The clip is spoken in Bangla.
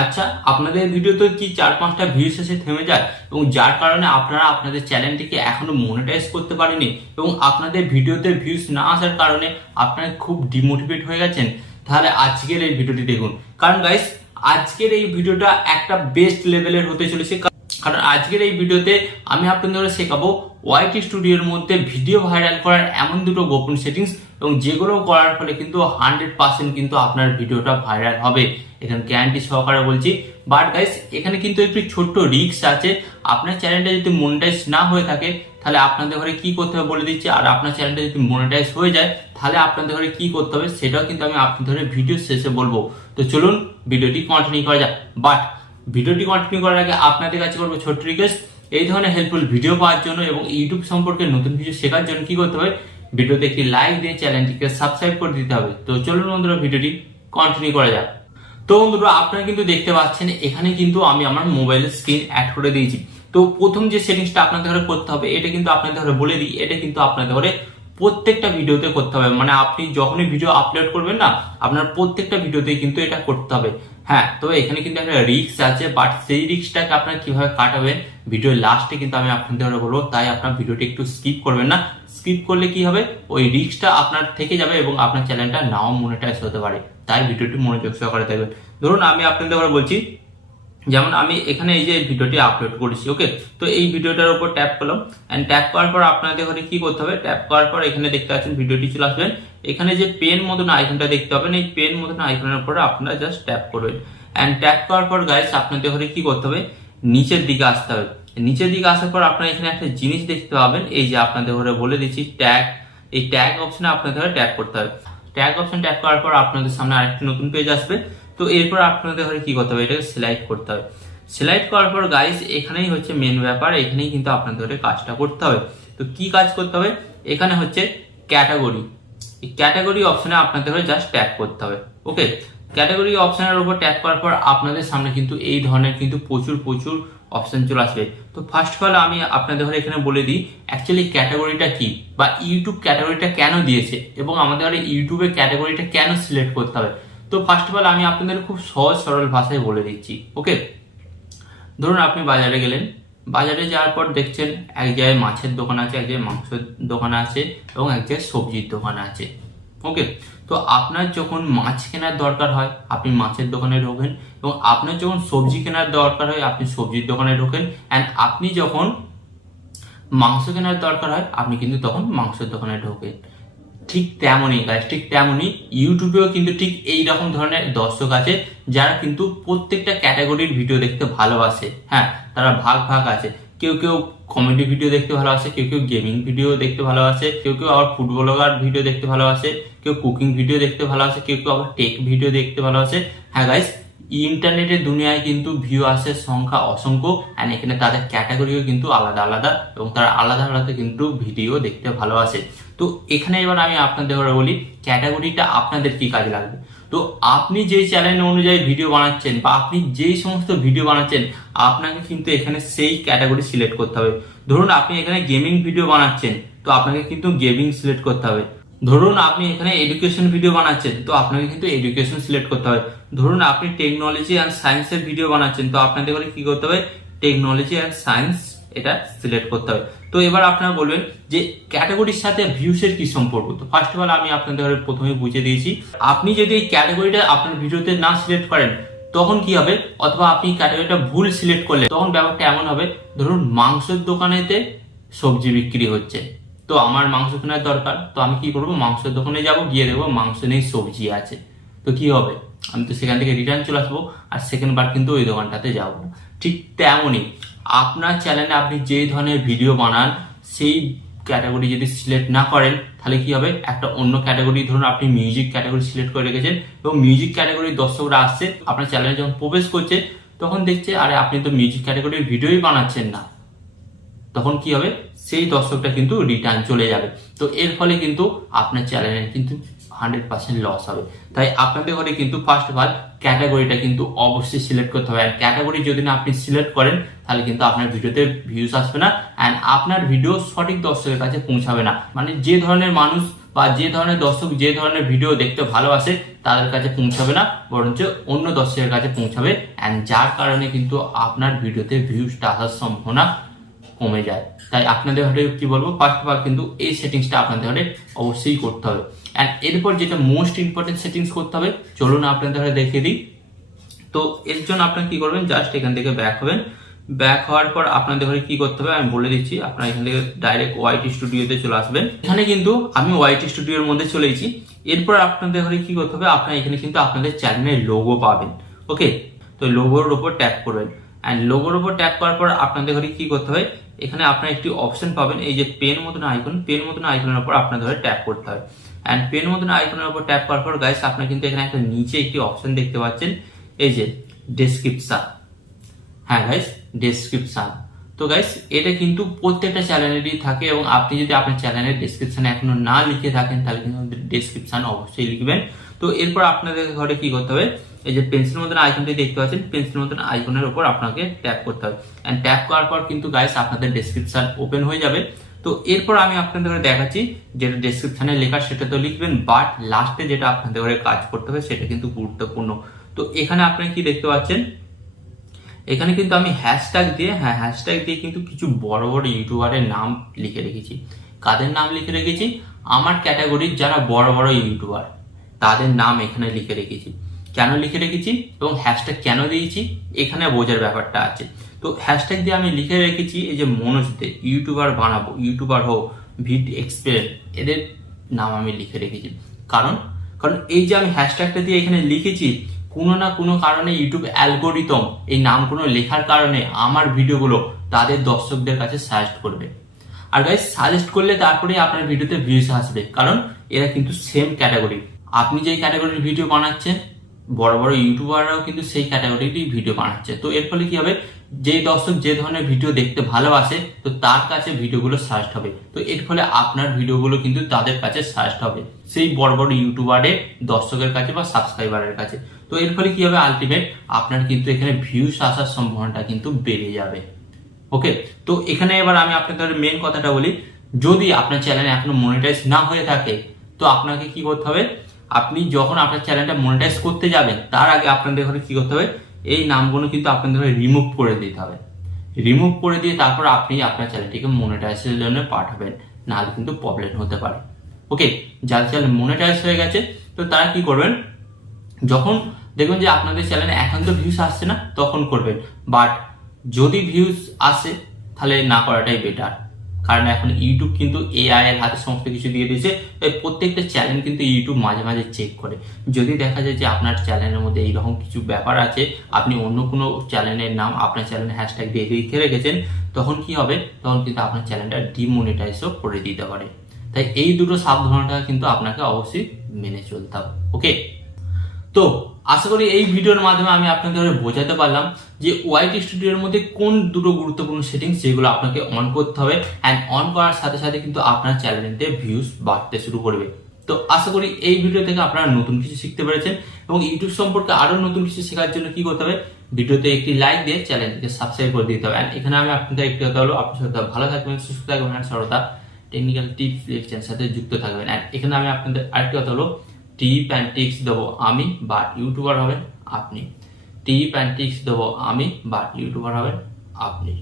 আচ্ছা, আপনাদের ভিডিওতে কি 4-5টা ভিউজ এসে থেমে যায় এবং যার কারণে আপনারা আপনাদের চ্যানেলটিকে এখনো মনিটাইজ করতে পারেনি এবং আপনাদের ভিডিওতে ভিউজ না আসার কারণে আপনারা খুব ডিমোটিভেট হয়ে গেছেন? তাহলে আজকের এই ভিডিওটি দেখুন। কারণ গাইস, আজকের এই ভিডিওটা একটা বেস্ট লেভেলের হতে চলেছে। কারণ আজকের এই ভিডিওতে আমি আপনাদের শেখাবো ওয়াইটি স্টুডিওর মধ্যে ভিডিও ভাইরাল করার এমন দুটো গোপন সেটিংস, এবং যেগুলো করার ফলে কিন্তু 100% কিন্তু আপনার ভিডিওটা ভাইরাল হবে। এখানে গ্যারান্টি সহকারে বলছি। বাট গাইস, এখানে কিন্তু একটু ছোট্ট রিস্ক আছে। আপনার চ্যানেলটা যদি মনিটাইজ না হয়ে থাকে তাহলে আপনাদের ঘরে কি করতে হবে বলে দিচ্ছি, আর আপনার চ্যানেলটা যদি মনিটাইজ হয়ে যায় তাহলে আপনাদের ঘরে কি করতে হবে সেটাও কিন্তু আমি আপনাদের ভিডিও শেষে বলবো। তো চলুন ভিডিওটি কন্টিনিউ করা যাক। বাট ভিডিওটি কন্টিনিউ করার আগে আপনাদের কাছে করবো ছোট্ট রিকোয়েস্ট, এই ধরনের হেল্পফুল ভিডিও পাওয়ার জন্য এবং ইউটিউব সম্পর্কে নতুন কিছু শেখার জন্য কি করতে হবে, ভিডিওতে একটি লাইক দিয়ে চ্যানেলটিকে সাবস্ক্রাইব করে দিতে হবে। তো চলুন বন্ধুরা ভিডিওটি কন্টিনিউ করা যাক। তো বন্ধুরা, আপনারা কিন্তু দেখতে পাচ্ছেন এখানে কিন্তু আমি আমার মোবাইলের স্ক্রিন অ্যাড করে দিয়েছি। তো প্রথম যে সেটিংসটা আপনাদের ঘরে করতে হবে, এটা কিন্তু আপনাদের ঘরে বলে দিই, এটা কিন্তু আপনাদের ঘরে প্রত্যেকটা ভিডিওতে করতে হবে। মানে আপনি যখনই ভিডিও আপলোড করবেন না, আপনার প্রত্যেকটা ভিডিওতেই কিন্তু এটা করতে হবে। হ্যাঁ, তো এখানে কিন্তু একটা রিস্ক আছে, বাট সেই রিস্কটাকে আপনারা কিভাবে কাটাবেন ভিডিওর লাস্টে কিন্তু আমি আপনাদের বলবো। তাই আপনার ভিডিওটি একটু স্কিপ করবেন না। স্কিপ করলে কি হবে, ওই রিস্কটা আপনার থেকে যাবে এবং আপনার চ্যানেলটা নাও মনিটাইজ হতে পারে। তাই ভিডিওটি মনোযোগ সহকারে দেখবেন। ধরুন আমি আপনাদের বলছি, যেমন আমি এখানে এই যে ভিডিওটি আপলোড করেছি, ওকে। তো এই ভিডিওটার উপর ট্যাপ করলাম, এন্ড ট্যাপ করার পর আপনাদের ঘরে কি করতে হবে, ট্যাপ করার পর এখানে দেখতে পাচ্ছেন ভিডিওটি চলে আসবেন। এখানে যে পেন মতন আইকনটা দেখতে পাবেন, এই পেন মতন আইকনের উপরে আপনারা জাস্ট ট্যাপ করবেন। এন্ড ট্যাপ করার পর গাইস, আপনাদের ঘরে কি করতে হবে, নিচের দিকে আসতে হবে। নিচের দিকে আসার পর আপনারা এখানে একটা জিনিস দেখতে পাবেন, এই যে আপনাদের ঘরে বলে দিচ্ছি ট্যাগ। এই ট্যাগ অপশনে আপনাদের ঘরে ট্যাপ করতে হবে। ট্যাগ অপশন ট্যাপ করার পর আপনাদের সামনে আরেকটি নতুন পেজ আসবে। তো এরপর আপনাদের ঘরে কি করতে হবে, এটাকে সিলেক্ট করতে হবে। সিলেক্ট করার পর গাইস, এখানেই হচ্ছে মেন ব্যাপার, এখানেই কিন্তু আপনাদের কাজটা করতে হবে। তো কি কাজ করতে হবে, এখানে হচ্ছে ক্যাটাগরি। এই ক্যাটাগরি অপশনে আপনাদের জাস্ট ট্যাপ করতে হবে, ওকে। ক্যাটাগরি অপশনের উপর ট্যাপ করার পর আপনাদের সামনে কিন্তু এই ধরনের কিন্তু প্রচুর প্রচুর অপশন চলে আসবে। তো ফার্স্ট অফ অল আমি আপনাদের এখানে বলে দিই অ্যাকচুয়ালি ক্যাটাগরিটা কি, বা ইউটিউব ক্যাটাগরিটা কেন দিয়েছে, এবং আমাদের ইউটিউবের ক্যাটাগরিটা কেন সিলেক্ট করতে হবে। তো ফার্স্ট অফ অল আমি আপনাদের খুব সহজ সরল ভাষায় বলে দিচ্ছি, ওকে। ধরুন আপনি বাজারে গেলেন, বাজারে যাওয়ার পর দেখছেন এক জায়গায় মাছের দোকান আছে, এক জায়গায় মাংসের দোকান আছে এবং এক জায়গায় সবজির দোকান আছে, ওকে। তো আপনার যখন মাছ কেনার দরকার হয় আপনি মাছের দোকানে ঢোকেন, এবং আপনার যখন সবজি কেনার দরকার হয় আপনি সবজির দোকানে ঢোকেন, অ্যান্ড আপনি যখন মাংস কেনার দরকার হয় আপনি কিন্তু তখন মাংসের দোকানে ঢোকেন। ঠিক তেমনই গাইস, ঠিক তেমনই ইউটিউবেও কিন্তু ঠিক এই রকম ধরনের দর্শক আছে যারা কিন্তু প্রত্যেকটা ক্যাটাগরির ভিডিও দেখতে ভালোবাসে। হ্যাঁ, তারা ভাগ ভাগ আছে। কেউ কেউ কমেডি ভিডিও দেখতে ভালোবাসে, কেউ কেউ গেমিং ভিডিও দেখতে ভালোবাসে, কেউ কেউ আবার ফুড ব্লগার ভিডিও দেখতে ভালোবাসে, কেউ কুকিং ভিডিও দেখতে ভালোবাসে, কেউ কেউ আবার টেক ভিডিও দেখতে ভালোবাসে। হ্যাঁ গাইস, ইন্টারনেটের দুনিয়ায় কিন্তু ভিউয়ার্সের সংখ্যা অসংখ্য, অ্যান্ড এখানে তাদের ক্যাটাগরিও কিন্তু আলাদা আলাদা, এবং তারা আলাদা আলাদা কিন্তু ভিডিও দেখতে ভালোবাসে। তো এখানে এবার আমি আপনাদের বলি ক্যাটাগরিটা আপনাদের কি কাজে লাগবে। তো আপনি যেই চ্যানেল অনুযায়ী ভিডিও বানাচ্ছেন বা আপনি যেই সমস্ত ভিডিও বানাচ্ছেন, আপনাকে কিন্তু এখানে সেই ক্যাটাগরি সিলেক্ট করতে হবে। ধরুন আপনি এখানে গেমিং ভিডিও বানাচ্ছেন, তো আপনাকে কিন্তু গেমিং সিলেক্ট করতে হবে। ধরুন আপনি এখানে এডুকেশন ভিডিও বানাচ্ছেন, তো আপনাকে কিন্তু এডুকেশন সিলেক্ট করতে হবে। ধরুন আপনি টেকনোলজি অ্যান্ড সায়েন্সের ভিডিও বানাচ্ছেন, তো আপনাদের কি করতে হবে, টেকনোলজি অ্যান্ড সায়েন্স এটা সিলেক্ট করতে হবে। তো এবার আপনারা বলবেন যে ক্যাটাগরির সাথে ভিউসের কি সম্পর্ক। তো ফার্স্ট অফ অল আমি আপনাদের প্রথমে বুঝিয়ে দিয়েছি, আপনি যদি এই ক্যাটাগরিটা আপনার ভিডিওতে না সিলেক্ট করেন তখন কি হবে, অথবা আপনি ক্যাটাগরিটা ভুল সিলেক্ট করলে তখন ব্যাপারটা এমন হবে, ধরুন মাংসের দোকানেতে সবজি বিক্রি হচ্ছে, তো আমার মাংস কেনার দরকার, তো আমি কি করবো, মাংসের দোকানে যাব, গিয়ে দেখবো মাংস নেই সবজি আছে। তো কি হবে, আমি তো সেখান থেকে রিটার্ন চলে আসবো, আর সেকেন্ড বার কিন্তু ওই দোকানটাতে যাবো না। ঠিক তেমনই আপনার চ্যানেলে আপনি যে ধরনের ভিডিও বানান সেই ক্যাটাগরি যদি সিলেক্ট না করেন তাহলে কি হবে, একটা অন্য ক্যাটাগরি, ধরুন আপনি মিউজিক ক্যাটাগরি সিলেক্ট করে রেখেছেন এবং মিউজিক ক্যাটাগরির দর্শকরা আসছে আপনার চ্যানেলে যখন প্রবেশ করছে তখন দেখছে আরে আপনি তো মিউজিক ক্যাটাগরির ভিডিওই বানাচ্ছেন না, তখন কি হবে, সেই দর্শকটা কিন্তু রিটার্ন চলে যাবে। তো এর ফলে কিন্তু আপনার চ্যানেলের কিন্তু 100% লস হবে। তাই আপনাদের ঘরে কিন্তু ফার্স্ট অফ অল ক্যাটাগরিটা কিন্তু অবশ্যই সিলেক্ট করতে হবে। আর ক্যাটাগরি যদি না আপনি সিলেক্ট করেন তাহলে কিন্তু আপনার ভিডিওতে ভিউজ আসবে না, অ্যান্ড আপনার ভিডিও সঠিক দর্শকের কাছে পৌঁছাবে না। মানে যে ধরনের মানুষ বা যে ধরনের দর্শক যে ধরনের ভিডিও দেখতে ভালোবাসে তাদের কাছে পৌঁছাবে না, বরঞ্চ অন্য দর্শকের কাছে পৌঁছাবে, অ্যান্ড যার কারণে কিন্তু আপনার ভিডিওতে ভিউজটা আসার সম্ভাবনা কমে যায়। তাই আপনাদের ঘরে কি বলবো, ফার্স্ট অফ অল কিন্তু এই সেটিংসটা আপনাদের ঘরে অবশ্যই করতে হবে। অ্যান্ড এরপর যেটা মোস্ট ইম্পর্টেন্ট সেটিংস করতে হবে, চলুন আপনাদের ঘরে দেখিয়ে দিই। তো এর জন্য আপনারা কি করবেন, জাস্ট এখান থেকে ব্যাক হবেন। ব্যাক হওয়ার পর আপনাদের ঘরে কি করতে হবে আমি বলে দিচ্ছি। আপনারা এখান থেকে ডাইরেক্ট ওয়াইটি স্টুডিওতে চলে আসবেন। এখানে কিন্তু আমি ওয়াইটি স্টুডিওর মধ্যে চলে এসেছি। এরপর আপনাদের ঘরে কি করতে হবে, আপনারা এখানে কিন্তু আপনাদের চ্যানেলের লোগো পাবেন। ওকে, তো লোগোর উপর ট্যাপ করবেন। অ্যান্ড লোগোর উপর ট্যাপ করার পর আপনাদের ঘরে কি করতে হবে, এখানে আপনারা একটি অপশন পাবেন, এই যে পেন মতন আইকন, পেন মতন আইকনের উপর আপনাদের ঘরে ট্যাপ করতে হবে। অ্যান্ড পেন মতন আইকনের উপর ট্যাপ করার পর গাইস আপনারা কিন্তু এখানে একটা নিচে একটি অপশন দেখতে পাচ্ছেন, এই যে ডেসক্রিপশন। হ্যাঁ গাইস, ডেসক্রিপশন। তো গাইস এটা কিন্তু প্রত্যেকটা চ্যানেলেরই থাকে, এবং আপনি যদি আপনার চ্যানেলের ডেসক্রিপশনে এখনো না লিখে থাকেন তাহলে কিন্তু ডেসক্রিপশন অবশ্যই লিখবেন। তো এরপর আপনাদের ঘরে কি করতে হবে, এই যে পেন্সিল মতন আইকনটি দেখতে পাচ্ছেন, পেন্সিল মতন আইকনের উপর আপনাকে ট্যাপ করতে হবে। এন্ড ট্যাপ করার পর কিন্তু গাইস আপনাদের ডেসক্রিপশন ওপেন হয়ে যাবে। তো এরপর আমি আপনাদের ঘরে দেখাচ্ছি যেটা ডেসক্রিপশনে লেখা সেটা তো লিখবেন, বাট লাস্টে যেটা আপনাদের ঘরে কাজ করতে হবে সেটা কিন্তু গুরুত্বপূর্ণ। তো এখানে আপনি কি দেখতে পাচ্ছেন, এখানে কিন্তু আমি হ্যাশট্যাগ দিয়ে, হ্যাঁ হ্যাশট্যাগ দিয়ে কিন্তু কিছু বড় বড় ইউটিউবারের নাম লিখে রেখেছি। কাদের নাম লিখে রেখেছি, আমার ক্যাটাগরির যারা বড় বড় ইউটিউবার তাদের নাম এখানে লিখে রেখেছি। কেন লিখে রেখেছি এবং হ্যাশট্যাগ কেন দিয়েছি এখানে বোঝার ব্যাপারটা আছে। তো হ্যাশট্যাগ দিয়ে আমি লিখে রেখেছি, এই যে মনোজ দে, ইউটিউবার বানাবো, ইউটিউবার হোক, ভিড এক্সপেরিয়েন্স, এদের নাম আমি লিখে রেখেছি। কারণ কারণ এই যে আমি হ্যাশট্যাগটা দিয়ে এখানে লিখেছি, কোনো না কোনো কারণে ইউটিউব অ্যালগোরিদম এই নামগুলো লেখার কারণে আমার ভিডিওগুলো তাদের দর্শকদের কাছে সাজেস্ট করবে। আর গাইস সাজেস্ট করলে তারপরে আপনার ভিডিওতে ভিউজ আসবে, কারণ এরা কিন্তু সেম ক্যাটাগরি। আপনি যেই ক্যাটাগরির ভিডিও বানাচ্ছেন বড় বড় ইউটিউবাররাও কিন্তু সেই ক্যাটাগরির ভিডিও বানাচ্ছে। তো এর ফলে কি হবে, যে দর্শক যে ধরনের ভিডিও দেখতে ভালোবাসে তো তার কাছে ভিডিওগুলো সাজেস্ট হবে। তো এর ফলে আপনার ভিডিওগুলো কিন্তু তাদের কাছে সাজেস্ট হবে, সেই বড় বড় ইউটিউবারের দর্শকের কাছে বা সাবস্ক্রাইবারের কাছে। তো এর ফলে কি হবে, আলটিমেট আপনার কিন্তু এখানে ভিউজ আসার সম্ভাবনাটা কিন্তু বেড়ে যাবে। ওকে, তো এখানে এবার আমি আপনাদের মেন কথাটা বলি, যদি আপনার চ্যানেল এখনো মনিটাইজ না হয়ে থাকে তো আপনাকে কি করতে হবে, আপনি যখন আপনার চ্যানেলটা মনিটাইজ করতে যাবেন তার আগে আপনাদের ঘরে কি করতে হবে, এই নামগুলো কিন্তু আপনাদের ঘরে রিমুভ করে দিতে হবে। রিমুভ করে দিয়ে তারপর আপনি আপনার চ্যানেলটিকে মনিটাইজের জন্য পাঠাবেন, নাহলে কিন্তু প্রবলেম হতে পারে। ওকে, যার চ্যানেল মনিটাইজ হয়ে গেছে তো তারা কি করবেন, যখন দেখবেন যে আপনাদের চ্যানেলে এখন তো ভিউজ আসছে না তখন করবেন, বাট যদি ভিউজ আসে তাহলে না করাটাই বেটার। কারণ এখন ইউটিউব কিন্তু এআই এর হাতে সমস্ত কিছু দিয়ে দিয়েছে, তাই প্রত্যেকটা চ্যানেল কিন্তু ইউটিউব মাঝে মাঝে চেক করে। যদি দেখা যায় যে আপনার চ্যানেলের মধ্যে এইরকম কিছু ব্যাপার আছে, আপনি অন্য কোনো চ্যানেলের নাম আপনার চ্যানেলের হ্যাশট্যাগ দিয়ে লিখে রেখেছেন, তখন কি হবে, তখন কিন্তু আপনার চ্যানেলটা ডিমনিটাইজও করে দিতে পারে। তাই এই দুটো সাবধানতা কিন্তু আপনাকে অবশ্যই মেনে চলতে হবে। ওকে, তো আশা করি এই ভিডিওর মাধ্যমে আমি আপনাদের বোঝাতে পারলাম যে ওয়াইটি স্টুডিওর মধ্যে কোন দুটো গুরুত্বপূর্ণ সেটিংস যেগুলো আপনাকে অন করতে হবে, অ্যান্ড অন করার সাথে সাথে কিন্তু আপনার চ্যানেলতে ভিউজ বাড়তে শুরু করবে। তো আশা করি এই ভিডিও থেকে আপনারা নতুন কিছু শিখতে পেরেছেন, এবং ইউটিউব সম্পর্কে আরো নতুন কিছু শেখার জন্য কি করতে হবে, ভিডিওতে একটি লাইক দিয়ে চ্যানেলটিকে সাবস্ক্রাইব করে দিতে হবে। এখানে আমি আপনাদের একটি কথা হলো, আপনার সাথে ভালো থাকবেন, সুস্থ থাকবেন, আর সর্বদা টেকনিক্যাল টিপস লেকচারের সাথে যুক্ত থাকবেন। এখানে আমি আপনাদের আরেকটি কথা হলো, টিপ অ্যান্ড টিক্স দেবো আমি, বা ইউটিউবার হবেন আপনি। টিপ অ্যান্ড টিক্স দেবো আমি, বা ইউটিউবার হবেন আপনি।